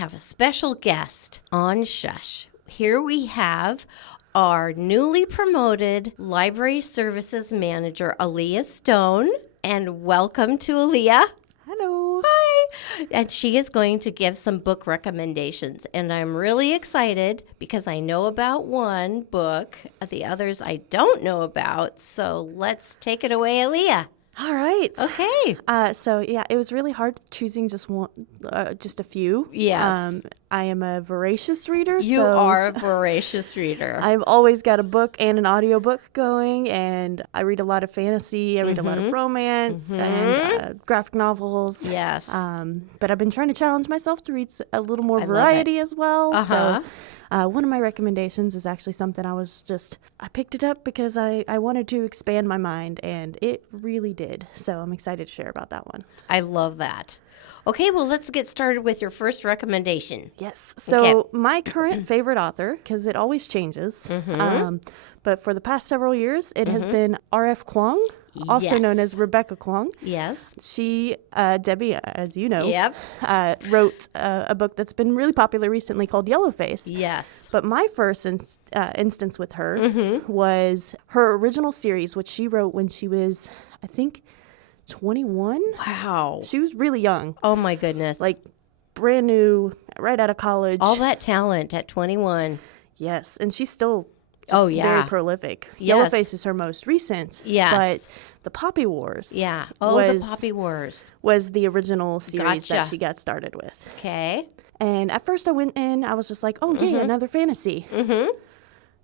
have a special guest on Shush. Here we have our newly promoted Library Services Manager, Aleya Stone. And welcome to Aleya. Hello. Hi. And she is going to give some book recommendations. And I'm really excited because I know about one book. The others I don't know about. So let's take it away, Aleya. All right. Okay. It was really hard choosing just a few. Yes. I am a voracious reader. You are a voracious reader. I've always got a book and an audiobook going, and I read a lot of fantasy. I read a lot of romance and graphic novels. Yes. But I've been trying to challenge myself to read a little more I variety as well. Uh-huh. So one of my recommendations is actually something I picked it up because I wanted to expand my mind, and it really did. So I'm excited to share about that one. I love that. Okay, well, let's get started with your first recommendation. Yes. So my current favorite author, because it always changes, but for the past several years, it has been R.F. Kuang, also known as Rebecca Kuang. Yes. She, Debi, as you know, Yep. wrote a book that's been really popular recently called Yellowface. Yes. But my first instance with her was her original series, which she wrote when she was, I think, 21. Wow. She was really young. Oh, my goodness. Like brand new, right out of college. All that talent at 21. Yes, and she's still very prolific. Yes. Yellowface is her most recent. Yes. But The Poppy Wars. Yeah. Oh, The Poppy Wars. Was the original series Gotcha. that she got started with. Okay. And at first I went in, I was just like, oh, yeah, another fantasy.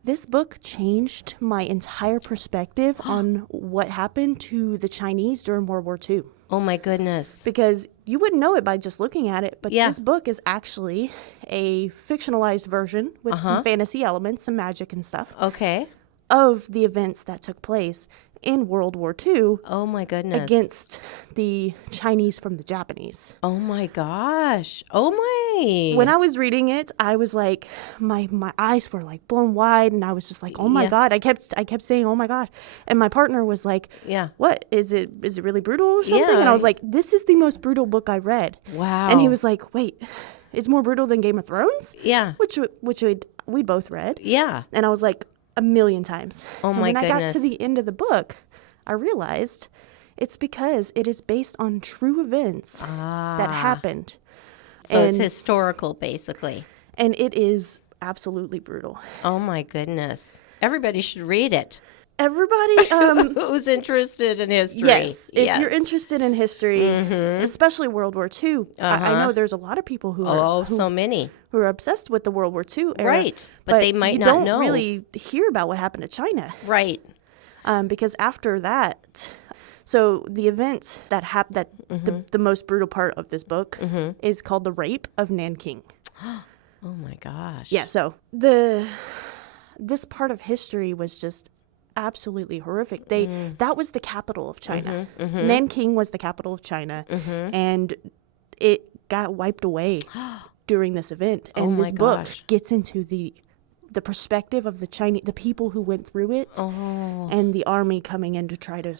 This book changed my entire perspective on what happened to the Chinese during World War II. Oh, my goodness. Because you wouldn't know it by just looking at it, but Yeah. this book is actually a fictionalized version with some fantasy elements, some magic and stuff, Okay. of the events that took place in World War II Oh, my goodness. against the Chinese from the Japanese. Oh, my gosh. Oh, my. When I was reading it, I was like, my eyes were like blown wide, and I was just like, oh my God. I kept saying, oh my God. And my partner was like, Yeah. what? Is it really brutal or something? Yeah. And I was like, this is the most brutal book I read. Wow. And he was like, wait, it's more brutal than Game of Thrones? Yeah. Which we'd both read. Yeah. And I was like, a million times. Oh, and my when I got goodness. to the end of the book, I realized it's because it is based on true events that happened. So it's historical, basically. And it is absolutely brutal. Oh, my goodness. Everybody should read it. Everybody, Who's interested in history. yes, if you're interested in history, especially World War II, I know there's a lot of people who are so many. who are obsessed with the World War II era. Right, but they might you not don't know. really hear about what happened to China. Right. Because after that, so the event that happened, the most brutal part of this book is called the Rape of Nanking. Oh, my gosh. Yeah, so this part of history was just absolutely horrific. That was the capital of China. Nanking was the capital of China, and it got wiped away during this event. And this book gets into the perspective of the people who went through it, and the army coming in to try to,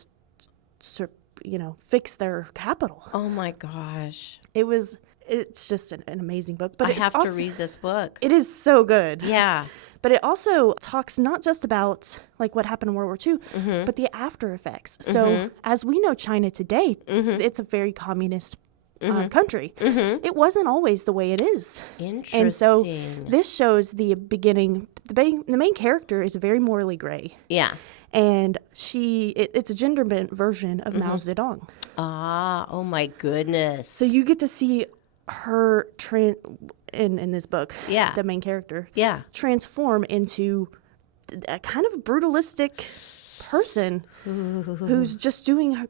fix their capital. Oh, my gosh. It's just an amazing book. But I have to read this book. It is so good. Yeah. But it also talks not just about like what happened in World War II, but the after effects. So as we know China today, it's a very communist country. It wasn't always the way it is. Interesting. And so this shows the beginning. The main character is very morally gray. Yeah. And it's a gender bent version of Mao Zedong. Ah, oh my goodness. So you get to see her in this book, the main character, transform into a kind of brutalistic person who's just doing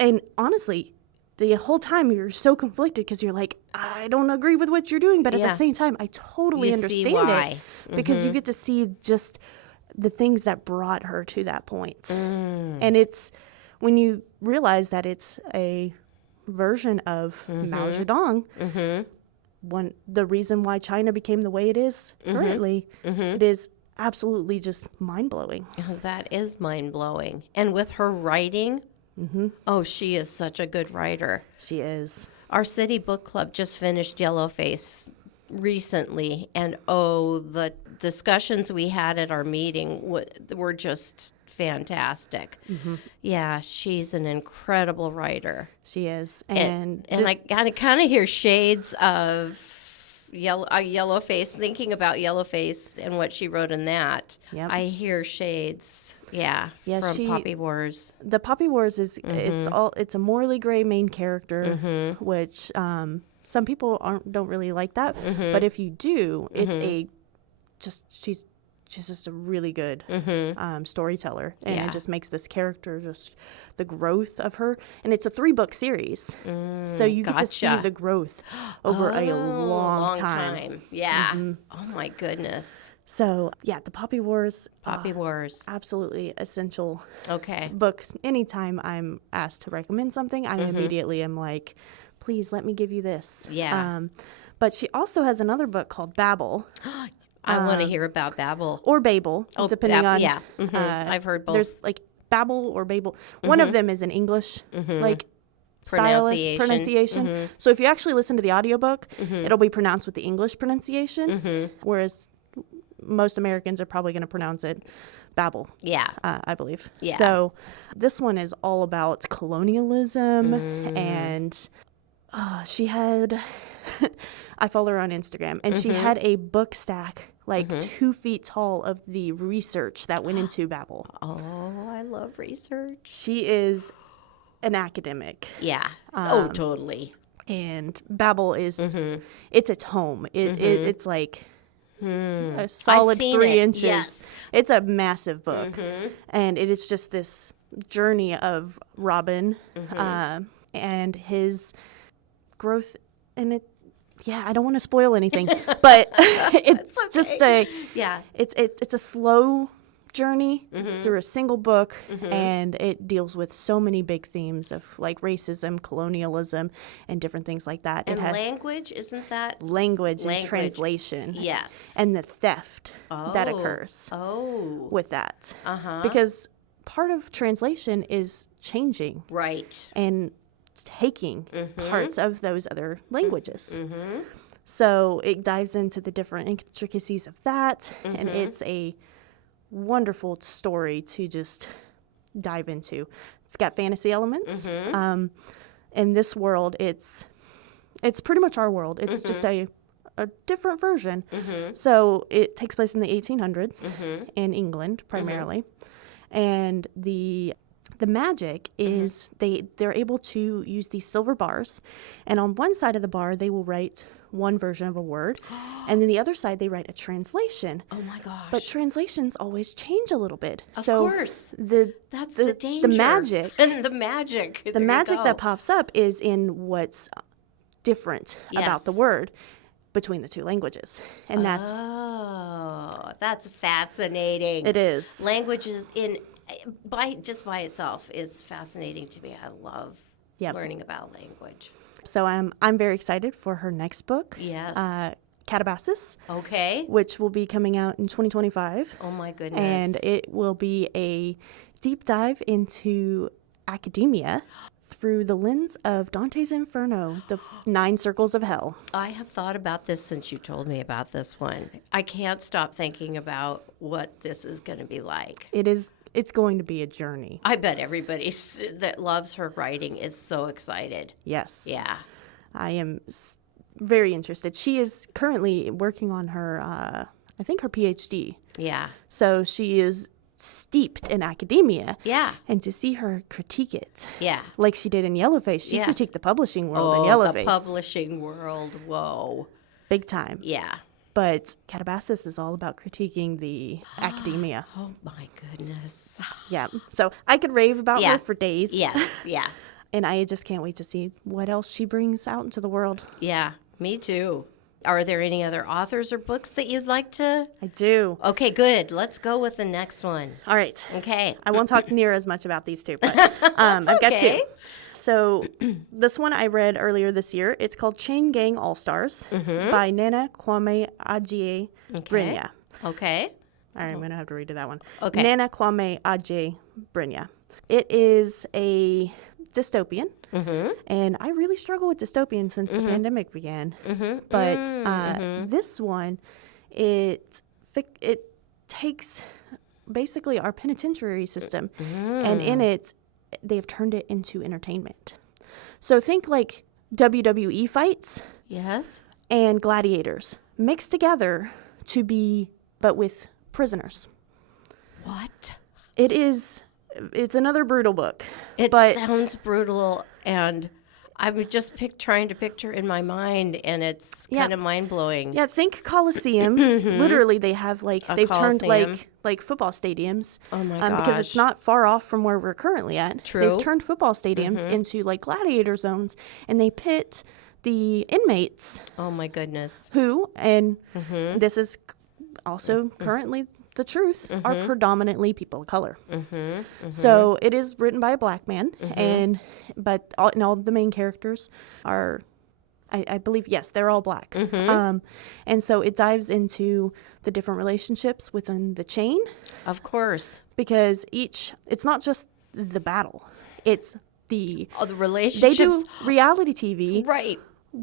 and honestly, the whole time you're so conflicted because you're like, I don't agree with what you're doing, but at the same time, I totally understand it because you get to see just the things that brought her to that point. And it's when you realize that it's a version of Mao Zedong, the reason why China became the way it is currently, it is absolutely just mind-blowing. Oh, that is mind-blowing. And with her writing, oh, she is such a good writer. She is. Our city book club just finished Yellowface recently, and the discussions we had at our meeting were just fantastic. Mm-hmm. Yeah, she's an incredible writer. She is, and I kind of hear shades of Yellowface. Thinking about Yellowface and what she wrote in that, yep. I hear shades. Yeah, from Poppy Wars. The Poppy Wars is it's a morally gray main character, which some people don't really like that, but if you do, it's she's just a really good storyteller, and it just makes this character just the growth of her, and it's a 3-book series, so you get to see the growth over a long time. Yeah. Oh my goodness. So yeah, the Poppy Wars. Poppy Wars. Absolutely essential. Okay. Book. Anytime I'm asked to recommend something, I immediately am like, please let me give you this. Yeah. But she also has another book called Babel. I want to hear about Babel. Or Babel, depending on. Yeah. I've heard both. There's like Babel or Babel. One of them is an English like pronunciation. So if you actually listen to the audiobook, it'll be pronounced with the English pronunciation, whereas most Americans are probably going to pronounce it Babel. Yeah. I believe. Yeah. So this one is all about colonialism, and she had, I follow her on Instagram, and she had a book stack like 2 feet tall of the research that went into Babel. Oh, I love research. She is an academic. Yeah. Totally. And Babel is, it's its home. It's like a solid 3 inches. Yes. It's a massive book. And it is just this journey of Robin and his growth. And I don't want to spoil anything, but it's okay. Just it's a slow journey through a single book, and it deals with so many big themes of like racism, colonialism, and different things like that. And language, isn't that? Language and translation. Yes. And the theft that occurs with that. Because part of translation is changing. Right. And taking parts of those other languages. So it dives into the different intricacies of that, and it's a wonderful story to just dive into. It's got fantasy elements. In this world, it's pretty much our world. It's just a different version. So it takes place in the 1800s in England primarily, and the magic is they're able to use these silver bars, and on one side of the bar they will write one version of a word, and then the other side they write a translation. Oh my gosh. But translations always change a little bit. Of course. That's the danger. The magic. The magic. The magic that pops up is in what's different about the word between the 2 languages. And that's fascinating. It is. Languages by itself is fascinating to me. I love learning about language. So I'm very excited for her next book. Yes. Calabasas. Okay. Which will be coming out in 2025. Oh my goodness. And it will be a deep dive into academia through the lens of Dante's Inferno, the 9 circles of hell. I have thought about this since you told me about this one. I can't stop thinking about what this is going to be like. It's going to be a journey. I bet everybody that loves her writing is so excited. Yes. Yeah. I am very interested. She is currently working on her, I think her PhD. Yeah. So she is steeped in academia. Yeah. And to see her critique it. Yeah. Like she did in Yellowface. She critiqued the publishing world in Yellowface. The publishing world. Whoa. Big time. Yeah. But Calabasas is all about critiquing the academia. Oh, my goodness. Yeah. So I could rave about her for days. Yes. Yeah. And I just can't wait to see what else she brings out into the world. Yeah. Me too. Are there any other authors or books that you'd like to? I do. Okay, good. Let's go with the next one. All right. Okay. I won't talk near as much about these 2, but I've got 2. So this one I read earlier this year. It's called Chain Gang All-Stars by Nana Kwame Adjei Brinya. Okay. All right, I'm going to have to read that one. Okay. Nana Kwame Adjei Brinya. It is a dystopian. And I really struggle with dystopian since the pandemic began. But this one, it takes basically our penitentiary system, and in it, they've turned it into entertainment. So think like WWE fights, yes, and gladiators mixed together but with prisoners. What? It's another brutal book. It sounds brutal, and I'm just trying to picture in my mind, and it's kind of mind-blowing. Yeah, think Coliseum. Literally, they have they've turned like football stadiums. Oh my gosh. Because it's not far off from where we're currently at. True. They've turned football stadiums into like gladiator zones, and they pit the inmates. Oh my goodness. Who, and this is also currently the truth, are predominantly people of color. So it is written by a black man, but all the main characters are, I believe, yes, they're all black. And so it dives into the different relationships within the chain. Of course. Because it's not just the battle, it's the relationships. They do reality TV. Right.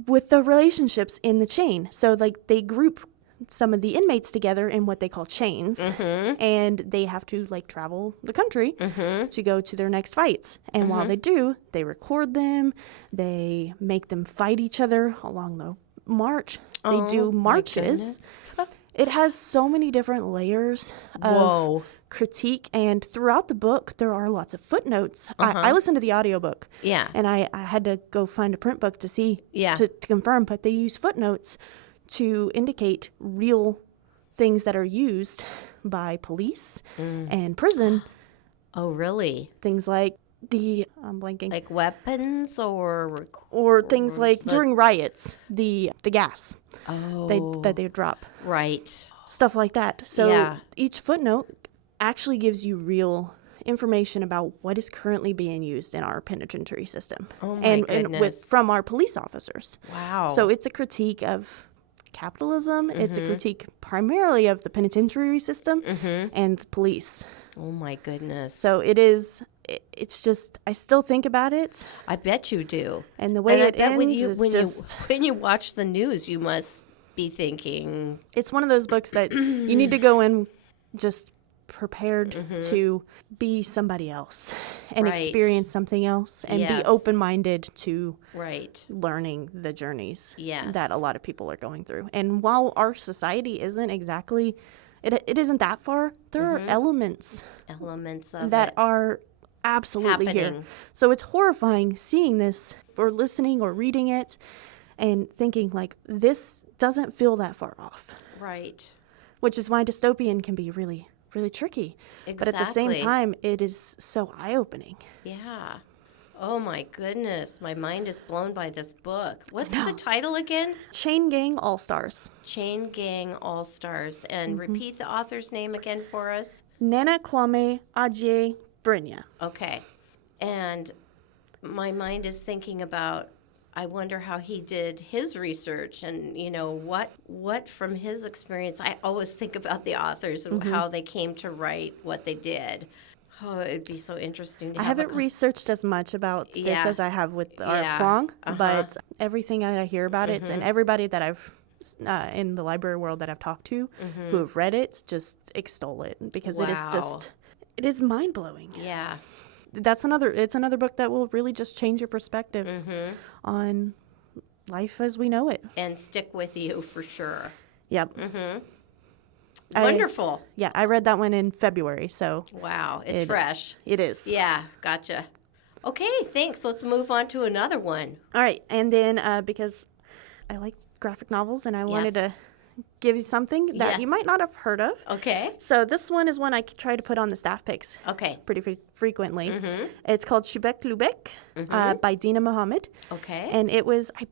With the relationships in the chain. So like they group some of the inmates together in what they call chains, and they have to like travel the country to go to their next fights. And while they do, they record them, they make them fight each other along the march. They do marches. It has so many different layers of critique, and throughout the book there are lots of footnotes. I listened to the audiobook, and I had to go find a print book to see to confirm, but they use footnotes to indicate real things that are used by police and prison. Oh, really? Things like I'm blanking. Like weapons or things like during riots, the gas that they drop. Right. Stuff like that. So each footnote actually gives you real information about what is currently being used in our penitentiary system. Oh my goodness. And from our police officers. Wow. So it's a critique of capitalism. It's a critique primarily of the penitentiary system and the police. Oh my goodness. So it's just, I still think about it. I bet you do. And the way it ends when you watch the news, you must be thinking. It's one of those books that you need to go in just prepared to be somebody else and experience something else and be open-minded to learning the journees that a lot of people are going through. And while our society isn't exactly, it isn't that far, there are elements of that are absolutely happening here. So it's horrifying seeing this or listening or reading it and thinking like, this doesn't feel that far off. Right. Which is why dystopian can be really tricky. Exactly. But at the same time, it is so eye-opening. Yeah. Oh my goodness. My mind is blown by this book. What's the title again? Chain Gang All-Stars. Chain Gang All-Stars. And repeat the author's name again for us. Nana Kwame Adjei Brinya. Okay. And my mind is thinking about, I wonder how he did his research and, what from his experience. I always think about the authors and how they came to write what they did. Oh, it'd be so interesting to I haven't researched as much about this as I have with R.F. Kuang, but everything that I hear about it and everybody that I've in the library world that I've talked to who have read it just extol it because it is mind-blowing. Yeah. It's another book that will really just change your perspective on life as we know it. And stick with you for sure. Yep. Wonderful. I read that one in February, so. Wow, it's fresh. It is. Yeah, gotcha. Okay, thanks. Let's move on to another one. All right, and then because I like graphic novels and I wanted to give you something that you might not have heard of. Okay. So this one is one I try to put on the staff picks. Okay. Pretty frequently. It's called Shubek Lubek by Dina Muhammad. Okay. And I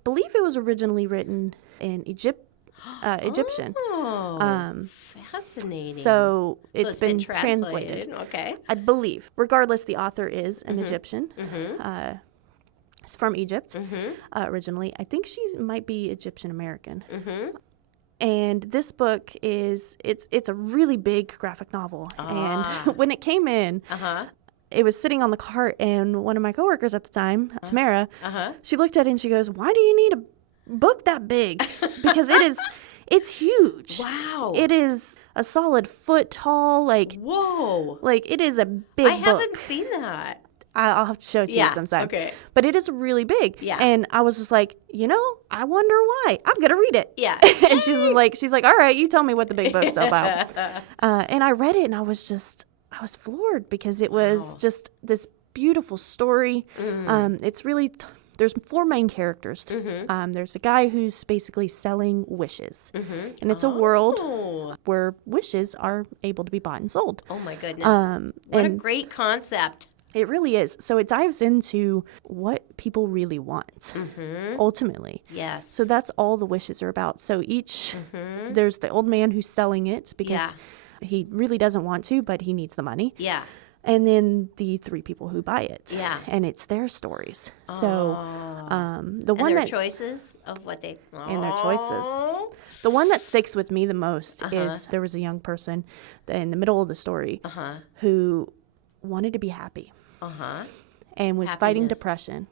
believe it was originally written in Egyptian. Oh, fascinating. So it's been translated. Okay. I believe. Regardless, the author is an Egyptian. It's from Egypt originally. I think she might be Egyptian American. And this book it's a really big graphic novel. And when it came in, it was sitting on the cart, and one of my coworkers at the time, Tamara, she looked at it and she goes, "Why do you need a book that big?" Because it's huge. Wow. It is a solid foot tall. Like, whoa. Like, it is a big book. I haven't seen that. I'll have to show it to you sometime. Okay. But it is really big. Yeah. And I was just like, I wonder why. I'm going to read it. Yeah. And she's like, all right, you tell me what the big book's about. And I read it, and I was floored because it was just this beautiful story. It's really, there's 4 main characters. There's a guy who's basically selling wishes. And it's a world where wishes are able to be bought and sold. Oh, my goodness. What a great concept. It really is. So it dives into what people really want, ultimately. Yes. So that's all the wishes are about. So each, there's the old man who's selling it because he really doesn't want to, but he needs the money. Yeah. And then the 3 people who buy it. Yeah. And it's their stories. So the one their that choices of what they... And their choices. The one that sticks with me the most is there was a young person in the middle of the story who wanted to be happy. And was fighting depression.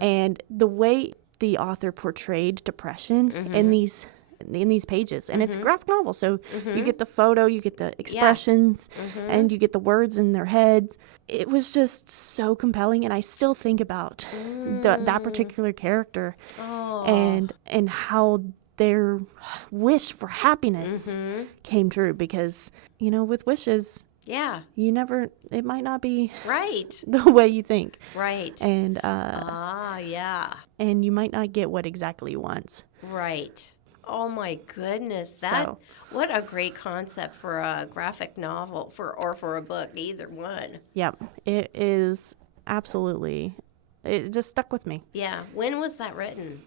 And the way the author portrayed depression in these pages, and it's a graphic novel, so you get the photo, you get the expressions, and you get the words in their heads. It was just so compelling, and I still think about that particular character and how their wish for happiness came true, because with wishes, it might not be the way you think. Right. And and you might not get what exactly you want. Right. Oh my goodness. What a great concept for a graphic novel or for a book, either one. Yep. It is absolutely, it just stuck with me. Yeah. When was that written?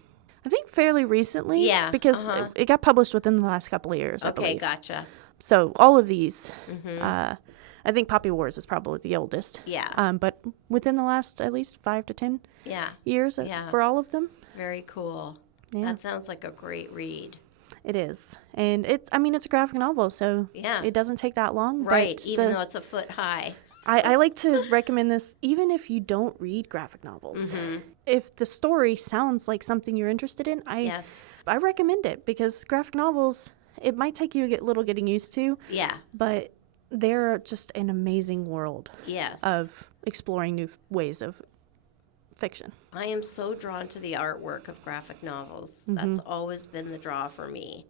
I think fairly recently. Yeah. Because it got published within the last couple of years, I believe. Gotcha. So all of these, I think Poppy Wars is probably the oldest. Yeah. But within the last at least 5 to 10 years for all of them. Very cool. Yeah. That sounds like a great read. It is. And it's a graphic novel, so it doesn't take that long. Right, even though it's a foot high. I like to recommend this even if you don't read graphic novels. If the story sounds like something you're interested in, I recommend it, because graphic novels, it might take you a little getting used to. Yeah. But they're just an amazing world of exploring new ways of fiction. I am so drawn to the artwork of graphic novels. That's always been the draw for me.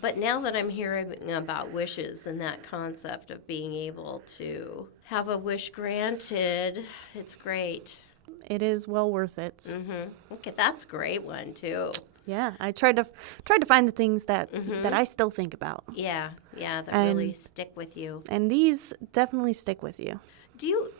But now that I'm hearing about wishes and that concept of being able to have a wish granted, it's great. It is well worth it. Okay, that's a great one too. Yeah, I tried to find the things that I still think about. Yeah, that really stick with you. And these definitely stick with you. Do you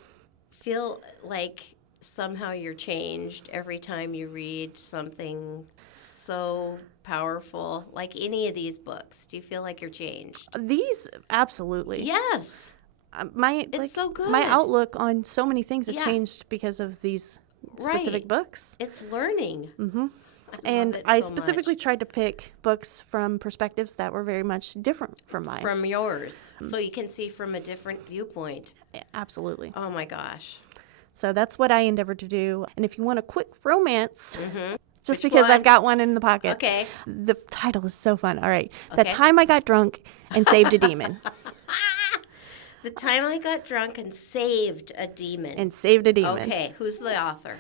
feel like somehow you're changed every time you read something so powerful, like any of these books? Do you feel like you're changed? These, absolutely. Yes. It's so good. My outlook on so many things have changed because of these specific books. It's learning. And I specifically tried to pick books from perspectives that were very much different from mine. From yours. So you can see from a different viewpoint. Absolutely. Oh my gosh. So that's what I endeavored to do. And if you want a quick romance, just because I've got one in the pocket. Okay. The title is so fun. All right. The Time I Got Drunk and Saved a Demon. The Time I Got Drunk and Saved a Demon. Okay. Who's the author?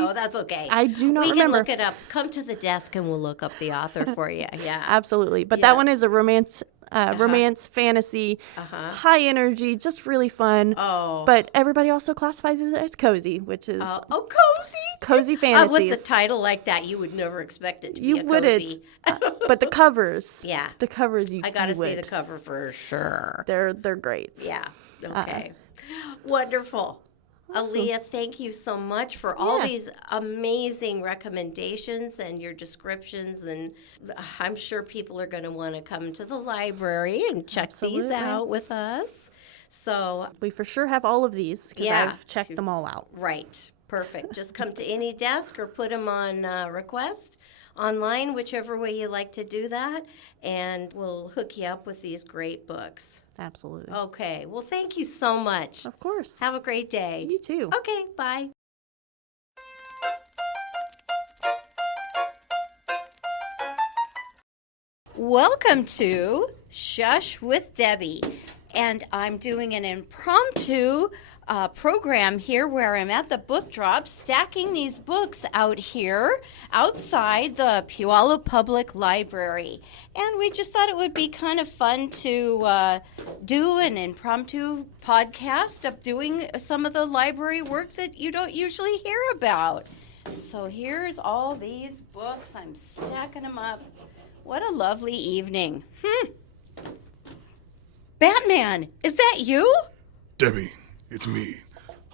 Oh, that's okay. I do not remember. We can look it up. Come to the desk and we'll look up the author for you. Yeah. Absolutely. But that one is a romance fantasy, high energy, just really fun. Oh. But everybody also classifies it as cozy, which is cozy? Cozy fantasies. With the title like that, you would never expect it to be a cozy. Wouldn't. But the covers. Yeah. The covers I got to see the cover for sure. They're great. Yeah. Okay. Wonderful. Awesome. Aleya, thank you so much for all these amazing recommendations and your descriptions. And I'm sure people are going to want to come to the library and check these out with us. So we for sure have all of these because I've checked them all out. Right. Perfect. Just come to any desk or put them on request online, whichever way you like to do that, and we'll hook you up with these great books. Absolutely. Okay. Well, thank you so much. Of course. Have a great day. You too. Okay, bye. Welcome to Shush with Debbie, and I'm doing an impromptu program here where I'm at the book drop stacking these books out here outside the Puyallup Public Library. And we just thought it would be kind of fun to do an impromptu podcast of doing some of the library work that you don't usually hear about. So here's all these books. I'm stacking them up. What a lovely evening. Batman, is that you? Debbie, it's me.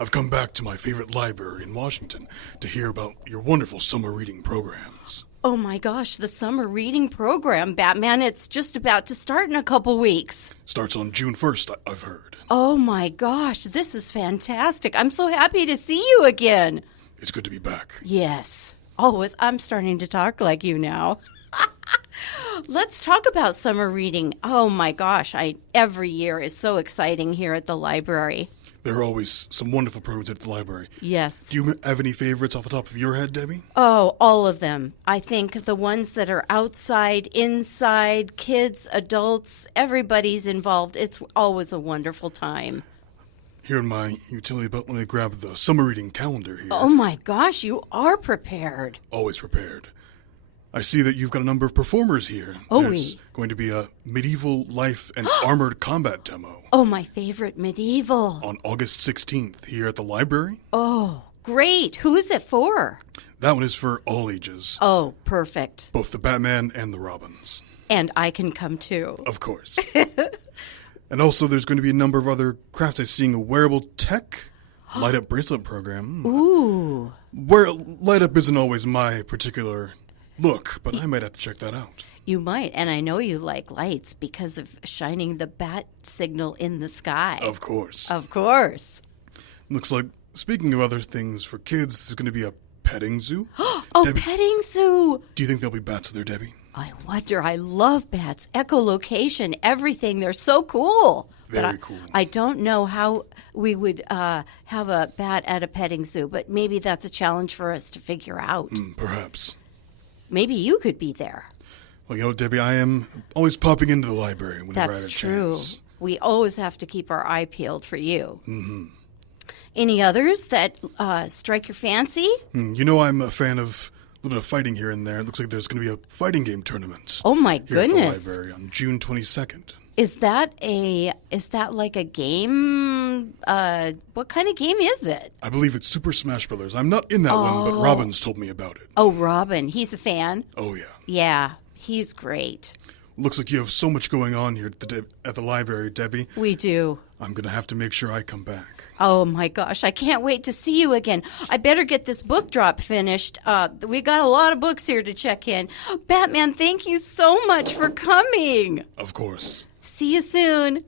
I've come back to my favorite library in Washington to hear about your wonderful summer reading programs. Oh my gosh, the summer reading program, Batman, it's just about to start in a couple weeks. Starts on June 1st, I've heard. Oh my gosh, this is fantastic. I'm so happy to see you again. It's good to be back. Yes. Always. I'm starting to talk like you now. Let's talk about summer reading. Oh my gosh, every year is so exciting here at the library. There are always some wonderful programs at the library. Yes. Do you have any favorites off the top of your head, Debbie? Oh, all of them. I think the ones that are outside, inside, kids, adults, everybody's involved. It's always a wonderful time. Here in my utility belt, let me grab the summer reading calendar here. Oh my gosh, you are prepared. Always prepared. I see that you've got a number of performers here. Oh, There's going to be a medieval life and armored combat demo. Oh, my favorite medieval. On August 16th here at the library. Oh, great. Who is it for? That one is for all ages. Oh, perfect. Both the Batman and the Robins. And I can come too. Of course. And also there's going to be a number of other crafts. I'm seeing a wearable tech light-up bracelet program. Ooh. Where light-up isn't always my particular look, but I might have to check that out. You might, and I know you like lights because of shining the bat signal in the sky. Of course. Of course. Looks like, speaking of other things for kids, there's going to be a petting zoo. Oh, Debbie, petting zoo. do you think there'll be bats there, Debbie? I wonder. I love bats. Echolocation, everything. They're so cool. Very cool. I don't know how we would have a bat at a petting zoo, but maybe that's a challenge for us to figure out. Perhaps. Maybe you could be there. Well, you know, Debbie, I am always popping into the library whenever I have a chance. We always have to keep our eye peeled for you. Mm-hmm. Any others that strike your fancy? You know, I'm a fan of a little bit of fighting here and there. It looks like there's going to be a fighting game tournament. Oh, my here goodness. At the library on June 22nd. Is that like a game? What kind of game is it? I believe it's Super Smash Brothers. I'm not in that one, but Robin's told me about it. Oh, Robin. He's a fan? Oh, yeah. Yeah, he's great. Looks like you have so much going on here at the library, Debbie. We do. I'm going to have to make sure I come back. Oh, my gosh. I can't wait to see you again. I better get this book drop finished. We got a lot of books here to check in. Batman, thank you so much for coming. Of course. See you soon.